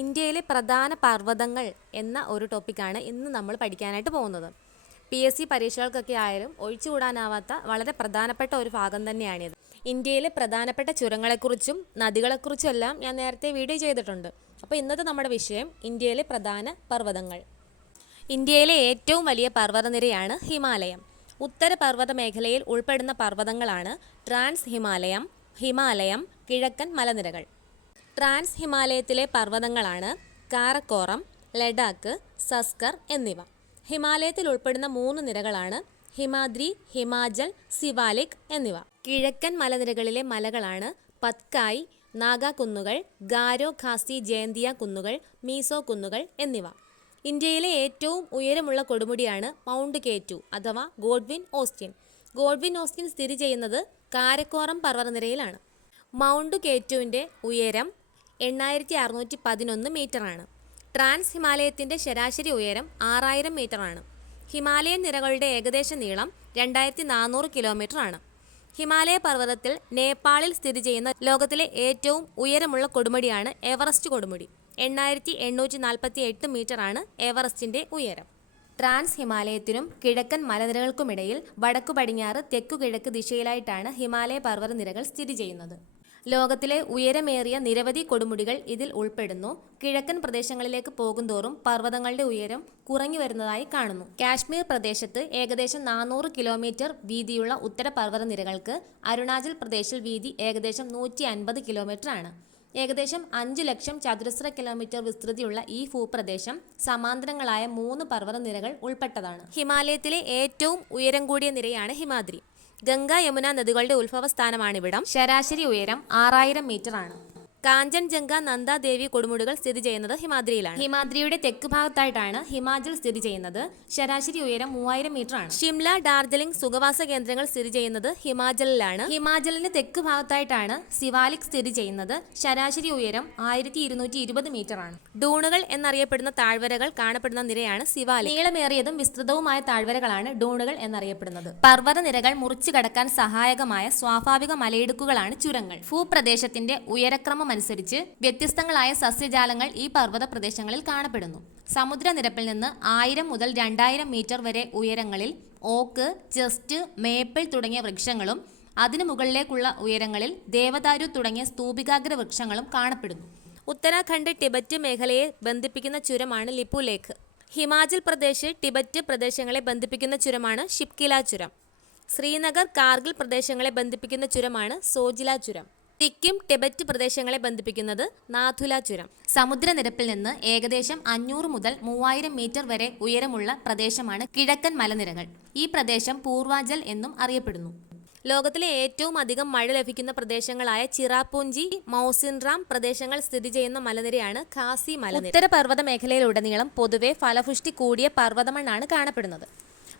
ഇന്ത്യയിലെ പ്രധാന പർവതങ്ങൾ എന്ന ഒരു ടോപ്പിക്കാണ് ഇന്ന് നമ്മൾ പഠിക്കാനായിട്ട് പോകുന്നത്. പി എസ് സി പരീക്ഷകൾക്കൊക്കെ ആയാലും ഒഴിച്ചുകൂടാനാവാത്ത വളരെ പ്രധാനപ്പെട്ട ഒരു ഭാഗം തന്നെയാണിത്. ഇന്ത്യയിലെ പ്രധാനപ്പെട്ട ചുരങ്ങളെക്കുറിച്ചും നദികളെക്കുറിച്ചും എല്ലാം ഞാൻ നേരത്തെ വീഡിയോ ചെയ്തിട്ടുണ്ട്. അപ്പോൾ ഇന്നത്തെ നമ്മുടെ വിഷയം ഇന്ത്യയിലെ പ്രധാന പർവതങ്ങൾ. ഇന്ത്യയിലെ ഏറ്റവും വലിയ പർവതനിരയാണ് ഹിമാലയം. ഉത്തര പർവത മേഖലയിൽ ഉൾപ്പെടുന്ന പർവതങ്ങളാണ് ട്രാൻസ് ഹിമാലയം ഹിമാലയം കിഴക്കൻ മലനിരകൾ. ട്രാൻസ് ഹിമാലയത്തിലെ പർവതങ്ങളാണ് കാരക്കോറം ലഡാക്ക് സസ്കർ എന്നിവ. ഹിമാലയത്തിൽ ഉൾപ്പെടുന്ന മൂന്ന് നിരകളാണ് ഹിമാദ്രി ഹിമാചൽ സിവാലിക് എന്നിവ. കിഴക്കൻ മലനിരകളിലെ മലകളാണ് പത്കായ് നാഗ കുന്നുകൾ ഗാരോ ഖാസി ജയന്തിയ കുന്നുകൾ മീസോ കുന്നുകൾ എന്നിവ. ഇന്ത്യയിലെ ഏറ്റവും ഉയരമുള്ള കൊടുമുടിയാണ് മൗണ്ട് കേറ്റു അഥവാ ഗോഡ്വിൻ ഓസ്റ്റിൻ. ഗോഡ്വിൻ ഓസ്റ്റിൻ സ്ഥിതി ചെയ്യുന്നത് കാരക്കോറം പർവതനിരയിലാണ്. മൗണ്ട് കേറ്റുവിന്റെ ഉയരം എണ്ണായിരത്തി അറുന്നൂറ്റി പതിനൊന്ന് മീറ്ററാണ്. ട്രാൻസ് ഹിമാലയത്തിന്റെ ശരാശരി ഉയരം ആറായിരം മീറ്ററാണ്. ഹിമാലയൻ നിരകളുടെ ഏകദേശ നീളം രണ്ടായിരത്തി നാനൂറ് കിലോമീറ്റർ ആണ് ഹിമാലയ പർവതത്തിൽ നേപ്പാളിൽ സ്ഥിതി ചെയ്യുന്ന ലോകത്തിലെ ഏറ്റവും ഉയരമുള്ള കൊടുമുടിയാണ് എവറസ്റ്റ് കൊടുമുടി. എണ്ണായിരത്തി എണ്ണൂറ്റി നാൽപ്പത്തി എട്ട് മീറ്ററാണ് എവറസ്റ്റിന്റെ ഉയരം. ട്രാൻസ് ഹിമാലയത്തിനും കിഴക്കൻ മലനിരകൾക്കുമിടയിൽ വടക്കു പടിഞ്ഞാറ് തെക്കു കിഴക്ക് ദിശയിലായിട്ടാണ് ഹിമാലയ പർവതനിരകൾ സ്ഥിതി ചെയ്യുന്നത്. ലോകത്തിലെ ഉയരമേറിയ നിരവധി കൊടുമുടികൾ ഇതിൽ ഉൾപ്പെടുന്നു. കിഴക്കൻ പ്രദേശങ്ങളിലേക്ക് പോകുന്തോറും പർവതങ്ങളുടെ ഉയരം കുറഞ്ഞു വരുന്നതായി കാണുന്നു. കാശ്മീർ പ്രദേശത്ത് ഏകദേശം നാനൂറ് കിലോമീറ്റർ വീതിയുള്ള ഉത്തര പർവതനിരകൾക്ക് അരുണാചൽ പ്രദേശിൽ വീതി ഏകദേശം നൂറ്റി അൻപത് കിലോമീറ്റർ ആണ് ഏകദേശം അഞ്ച് ലക്ഷം ചതുരശ്ര കിലോമീറ്റർ വിസ്തൃതിയുള്ള ഈ ഭൂപ്രദേശം സമാന്തരങ്ങളായ മൂന്ന് പർവതനിരകൾ ഉൾപ്പെട്ടതാണ്. ഹിമാലയത്തിലെ ഏറ്റവും ഉയരം കൂടിയ നിരയാണ് ഹിമാദ്രി. ഗംഗ യമുന നദികളുടെ ഉത്ഭവസ്ഥാനമാണിവിടം. ശരാശരി ഉയരം ആറായിരം മീറ്റർ ആണ് കാഞ്ചൻജംഗ നന്ദാദേവി കൊടുമുടികൾ സ്ഥിതി ചെയ്യുന്നത് ഹിമാദ്രിയിലാണ്. ഹിമാദ്രിയുടെ തെക്ക് ഭാഗത്തായിട്ടാണ് ഹിമാചൽ സ്ഥിതി ചെയ്യുന്നത്. ശരാശരി ഉയരം മൂവായിരം മീറ്റർ ആണ് ഷിംല ഡാർജിലിംഗ് സുഖവാസ കേന്ദ്രങ്ങൾ സ്ഥിതി ചെയ്യുന്നത് ഹിമാചലിലാണ്. ഹിമാചലിന്റെ തെക്ക് ഭാഗത്തായിട്ടാണ് സിവാലിക് സ്ഥിതി ചെയ്യുന്നത്. ശരാശരി ഉയരം ആയിരത്തി ഇരുന്നൂറ്റി ഇരുപത് മീറ്റർ ആണ് ഡൂണുകൾ എന്നറിയപ്പെടുന്ന താഴ്വരകൾ കാണപ്പെടുന്ന നിരയാണ് സിവാലിക്. നീളമേറിയതും വിസ്തൃതവുമായ താഴ്വരകളാണ് ഡൂണുകൾ എന്നറിയപ്പെടുന്നത്. പർവതനിരകൾ മുറിച്ചു കടക്കാൻ സഹായകമായ സ്വാഭാവിക മലയിടുക്കുകളാണ് ചുരങ്ങൾ. ഭൂപ്രദേശത്തിന്റെ ഉയരക്രമം അനുസരിച്ച് വ്യത്യസ്തങ്ങളായ സസ്യജാലങ്ങൾ ഈ പർവത പ്രദേശങ്ങളിൽ കാണപ്പെടുന്നു. സമുദ്രനിരപ്പിൽ നിന്ന് ആയിരം മുതൽ രണ്ടായിരം മീറ്റർ വരെ ഉയരങ്ങളിൽ ഓക്ക് ചെസ്റ്റ് മേപ്പിൾ തുടങ്ങിയ വൃക്ഷങ്ങളും അതിനു മുകളിലേക്കുള്ള ഉയരങ്ങളിൽ ദേവദാരു തുടങ്ങിയ സ്തൂപികാഗ്ര വൃക്ഷങ്ങളും കാണപ്പെടുന്നു. ഉത്തരാഖണ്ഡ് ടിബറ്റ് മേഖലയെ ബന്ധിപ്പിക്കുന്ന ചുരമാണ് ലിപ്പു ലേക്ക്. ഹിമാചൽ പ്രദേശ് ടിബറ്റ് പ്രദേശങ്ങളെ ബന്ധിപ്പിക്കുന്ന ചുരമാണ് ഷിപ്കില ചുരം. ശ്രീനഗർ കാർഗിൽ പ്രദേശങ്ങളെ ബന്ധിപ്പിക്കുന്ന ചുരമാണ് സോജില ചുരം. സിക്കിം ടിബറ്റ് പ്രദേശങ്ങളെ ബന്ധിപ്പിക്കുന്നത് നാഥുല ചുരം. സമുദ്രനിരപ്പിൽ നിന്ന് ഏകദേശം അഞ്ഞൂറ് മുതൽ മൂവായിരം മീറ്റർ വരെ ഉയരമുള്ള പ്രദേശമാണ് കിഴക്കൻ മലനിരകൾ. ഈ പ്രദേശം പൂർവാചൽ എന്നും അറിയപ്പെടുന്നു. ലോകത്തിലെ ഏറ്റവും അധികം മഴ ലഭിക്കുന്ന പ്രദേശങ്ങളായ ചിറാപൂഞ്ചി മൗസിൻറാം പ്രദേശങ്ങൾ സ്ഥിതി ചെയ്യുന്ന മലനിരയാണ് ഖാസി മലനിര. ഉത്തര പർവത മേഖലയിലുടനീളം പൊതുവെ ഫലപുഷ്ടി കൂടിയ പർവതമണ്ണാണ് കാണപ്പെടുന്നത്.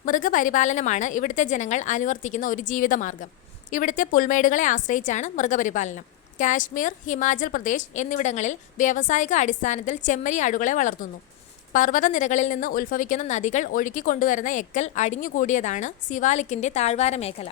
മൃഗപരിപാലനമാണ് ഇവിടുത്തെ ജനങ്ങൾ അനുവർത്തിക്കുന്ന ഒരു ജീവിതമാർഗം. ഇവിടുത്തെ പുൽമേടുകളെ ആശ്രയിച്ചാണ് മൃഗപരിപാലനം. കാശ്മീർ ഹിമാചൽ പ്രദേശ് എന്നിവിടങ്ങളിൽ വ്യാവസായിക അടിസ്ഥാനത്തിൽ ചെമ്മരി ആടുകളെ വളർത്തുന്നു. പർവതനിരകളിൽ നിന്ന് ഉത്ഭവിക്കുന്ന നദികൾ ഒഴുക്കിക്കൊണ്ടുവരുന്ന എക്കൽ അടിഞ്ഞുകൂടിയതാണ് സിവാലിക്കിന്റെ താഴ്വാര മേഖല.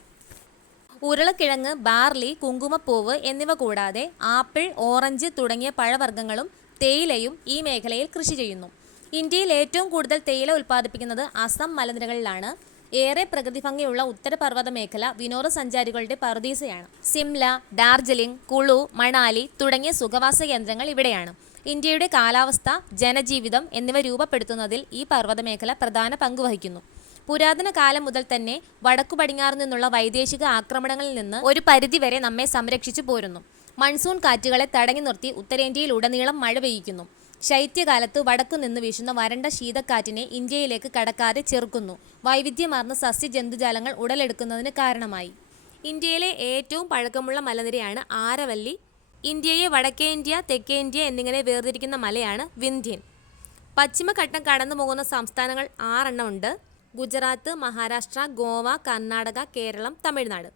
ഉരുളക്കിഴങ്ങ് ബാർലി കുങ്കുമപ്പൂവ് എന്നിവ കൂടാതെ ആപ്പിൾ ഓറഞ്ച് തുടങ്ങിയ പഴവർഗങ്ങളും തേയിലയും ഈ മേഖലയിൽ കൃഷി ചെയ്യുന്നു. ഇന്ത്യയിൽ ഏറ്റവും കൂടുതൽ തേയില ഉൽപ്പാദിപ്പിക്കുന്നത് അസം മലനിരകളിലാണ്. ഏറെ പ്രകൃതി ഭംഗിയുള്ള ഉത്തരപർവത മേഖല വിനോദസഞ്ചാരികളുടെ പർദീസയാണ്. സിംല ഡാർജിലിംഗ് കുളു മണാലി തുടങ്ങിയ സുഖവാസ കേന്ദ്രങ്ങൾ ഇവിടെയാണ്. ഇന്ത്യയുടെ കാലാവസ്ഥ ജനജീവിതം എന്നിവ രൂപപ്പെടുത്തുന്നതിൽ ഈ പർവത മേഖല പ്രധാന പങ്കുവഹിക്കുന്നു പുരാതന കാലം മുതൽ തന്നെ വടക്കു പടിഞ്ഞാറ് നിന്നുള്ള വൈദേശിക ആക്രമണങ്ങളിൽ നിന്ന് ഒരു പരിധിവരെ നമ്മെ സംരക്ഷിച്ചു പോരുന്നു. മൺസൂൺ കാറ്റുകളെ തടഞ്ഞു നിർത്തി ഉത്തരേന്ത്യയിൽ ഉടനീളം മഴ പെയ്യിക്കുന്നു. ശൈത്യകാലത്ത് വടക്കുനിന്ന് വീശുന്ന വരണ്ട ശീതക്കാറ്റിനെ ഇന്ത്യയിലേക്ക് കടക്കാതെ ചെറുക്കുന്നു. വൈവിധ്യമാർന്ന സസ്യജന്തുജാലങ്ങൾ ഉടലെടുക്കുന്നതിന് കാരണമായി. ഇന്ത്യയിലെ ഏറ്റവും പഴക്കമുള്ള മലനിരയാണ് ആരവല്ലി. ഇന്ത്യയെ വടക്കേ ഇന്ത്യ തെക്കേ ഇന്ത്യ എന്നിങ്ങനെ വേർതിരിക്കുന്ന മലയാണ് വിന്ധ്യൻ. പശ്ചിമഘട്ടം കടന്നു പോകുന്ന സംസ്ഥാനങ്ങൾ ആറെണ്ണം ഉണ്ട്. ഗുജറാത്ത് മഹാരാഷ്ട്ര ഗോവ കർണാടക കേരളം തമിഴ്നാട്.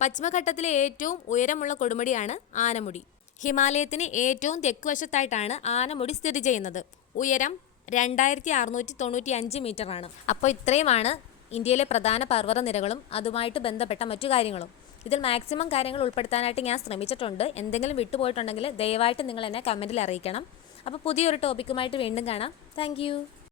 പശ്ചിമഘട്ടത്തിലെ ഏറ്റവും ഉയരമുള്ള കൊടുമുടിയാണ് ആനമുടി. ഹിമാലയത്തിന് ഏറ്റവും തെക്കുവശത്തായിട്ടാണ് ആനമുടി സ്ഥിതി ചെയ്യുന്നത്. ഉയരം രണ്ടായിരത്തി അറുന്നൂറ്റി തൊണ്ണൂറ്റി അഞ്ച് മീറ്റർ ആണ് അപ്പോൾ ഇത്രയുമാണ് ഇന്ത്യയിലെ പ്രധാന പർവതനിരകളും അതുമായിട്ട് ബന്ധപ്പെട്ട മറ്റു കാര്യങ്ങളും. ഇതിൽ മാക്സിമം കാര്യങ്ങൾ ഉൾപ്പെടുത്താനായിട്ട് ഞാൻ ശ്രമിച്ചിട്ടുണ്ട്. എന്തെങ്കിലും വിട്ടുപോയിട്ടുണ്ടെങ്കിൽ ദയവായിട്ട് നിങ്ങൾ എന്നെ കമന്റിൽ അറിയിക്കണം. അപ്പോൾ പുതിയൊരു ടോപ്പിക്കുമായിട്ട് വീണ്ടും കാണാം. താങ്ക്